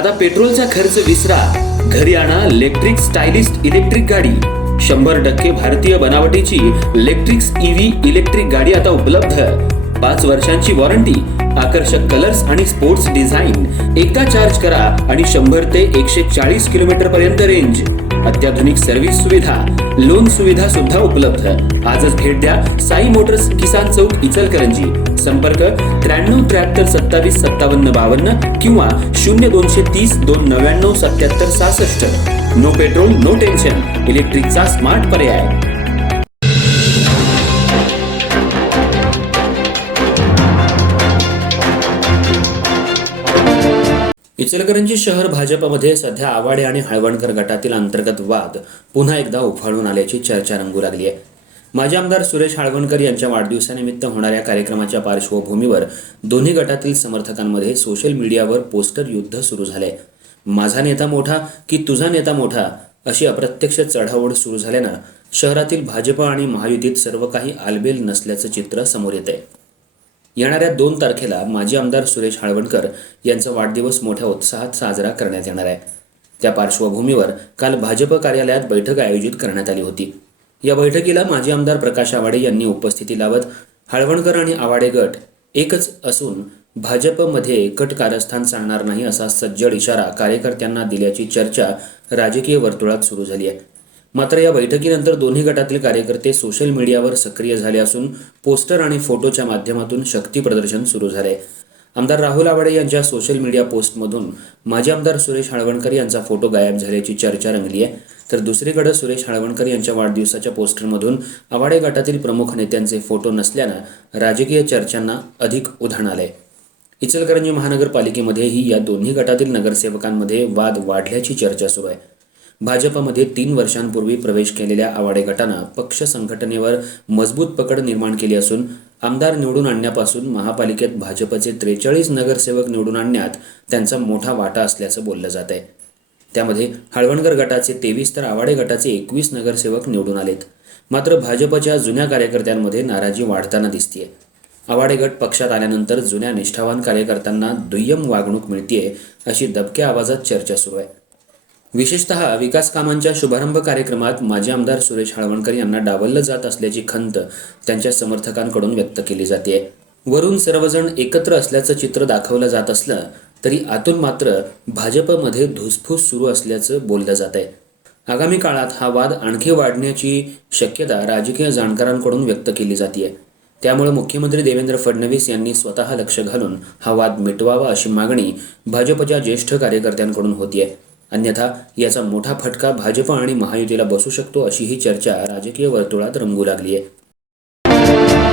आता पेट्रोलचा खर्च विसरा, घरी आणा इलेक्ट्रिक स्टायलिस्ट इलेक्ट्रिक गाडी. 100% भारतीय बनावटीची इलेक्ट्रिक्स ईव्ही इलेक्ट्रिक गाडी आता उपलब्ध. 5 वर्षांची वॉरंटी, आकर्षक कलर्स आणि स्पोर्ट्स डिझाईन. एकदा चार्ज करा आणि 100 ते 140 किलोमीटर पर्यंत रेंज. अत्याधुनिक सर्व्हिस सुविधा, लोन सुविधा सुद्धा उपलब्ध. आजच भेट द्या साई मोटर्स, किसान चौक, इचलकरंजी. संपर्क 93 73 27 57 52 किंवा 0230 299 77 66. नो पेट्रोल नो टेन्शन, इलेक्ट्रिकचा स्मार्ट पर्याय. इचलकरंजी शहर भाजपमध्ये सध्या आवाडे आणि हळवणकर गटातील अंतर्गत वाद पुन्हा एकदा उफाळून आल्याची चर्चा रंगू लागली आहे. माजी आमदार सुरेश हळवणकर यांच्या वाढदिवसानिमित्त होणाऱ्या कार्यक्रमाच्या पार्श्वभूमीवर दोन्ही गटातील समर्थकांमध्ये सोशल मीडियावर पोस्टर युद्ध सुरू झाले. माझा नेता मोठा की तुझा नेता मोठा अशी अप्रत्यक्ष चढाओढ सुरू झाल्यानं शहरातील भाजप आणि महायुतीत सर्व काही आलबेल नसल्याचं चित्र समोर येतंय. येणाऱ्या 2 तारखेला माजी आमदार सुरेश हळवणकर यांचा वाढदिवस मोठ्या उत्साहात साजरा करण्यात येणार आहे. त्या पार्श्वभूमीवर काल भाजप कार्यालयात बैठक आयोजित करण्यात आली होती. या बैठकीला माजी आमदार प्रकाश आवाडे यांनी उपस्थिती लावत हळवणकर आणि आवाडे गट एकच असून भाजपमध्ये कट कारस्थान चालणार नाही असा सज्जड इशारा कार्यकर्त्यांना दिल्याची चर्चा राजकीय वर्तुळात सुरू झाली आहे. मात्र या बैठकीनंतर दोन्ही गटातील कार्यकर्ते सोशल मीडियावर सक्रिय झाले असून पोस्टर आणि फोटोच्या माध्यमातून शक्ती प्रदर्शन सुरू झाले. आमदार राहुल आवाडे यांच्या सोशल मीडिया पोस्टमधून माजी आमदार सुरेश हळवणकर यांचा फोटो गायब झाल्याची चर्चा रंगली आहे. तर दुसरीकडे सुरेश हळवणकर यांच्या वाढदिवसाच्या पोस्टरमधून आवाडे गटातील प्रमुख नेत्यांचे फोटो नसल्यानं राजकीय चर्चांना अधिक उधाण आलंय. इचलकरंजी महानगरपालिकेमध्येही या दोन्ही गटातील नगरसेवकांमध्ये वाद वाढल्याची चर्चा सुरू आहे. भाजपमध्ये 3 वर्षांपूर्वी प्रवेश केलेल्या आवाडे गटानं पक्ष संघटनेवर मजबूत पकड निर्माण केली असून आमदार निवडून आणण्यापासून महापालिकेत भाजपचे 43 नगरसेवक निवडून आणण्यात त्यांचा मोठा वाटा असल्याचं बोललं जात आहे. त्यामध्ये हळवणकर गटाचे 23 तर आवाडे गटाचे 21 नगरसेवक निवडून आलेत. मात्र भाजपच्या जुन्या कार्यकर्त्यांमध्ये नाराजी वाढताना दिसतेय. आवाडे गट पक्षात आल्यानंतर जुन्या निष्ठावान कार्यकर्त्यांना दुय्यम वागणूक मिळतेय अशी दबक्या आवाजात चर्चा सुरू आहे. विशेषतः विकास कामांच्या शुभारंभ कार्यक्रमात माजी आमदार सुरेश हळवणकर यांना डावललं जात असल्याची खंत त्यांच्या समर्थकांकडून व्यक्त केली जाते. वरून सर्वजण एकत्र असल्याचं चित्र दाखवलं जात असलं तरी आतून मात्र भाजपमध्ये धुसफूस सुरू असल्याचं बोललं जात आहे. आगामी काळात हा वाद आणखी वाढण्याची शक्यता राजकीय जाणकारांकडून व्यक्त केली जाते. त्यामुळे मुख्यमंत्री देवेंद्र फडणवीस यांनी स्वतः लक्ष घालून हा वाद मिटवावा अशी मागणी भाजपच्या ज्येष्ठ कार्यकर्त्यांकडून होतीये. अन्यथा याचा मोठा फटका भाजप आणि महायुतीला बसू शकतो अशी ही चर्चा राजकीय वर्तुळात रंगू लागली आहे.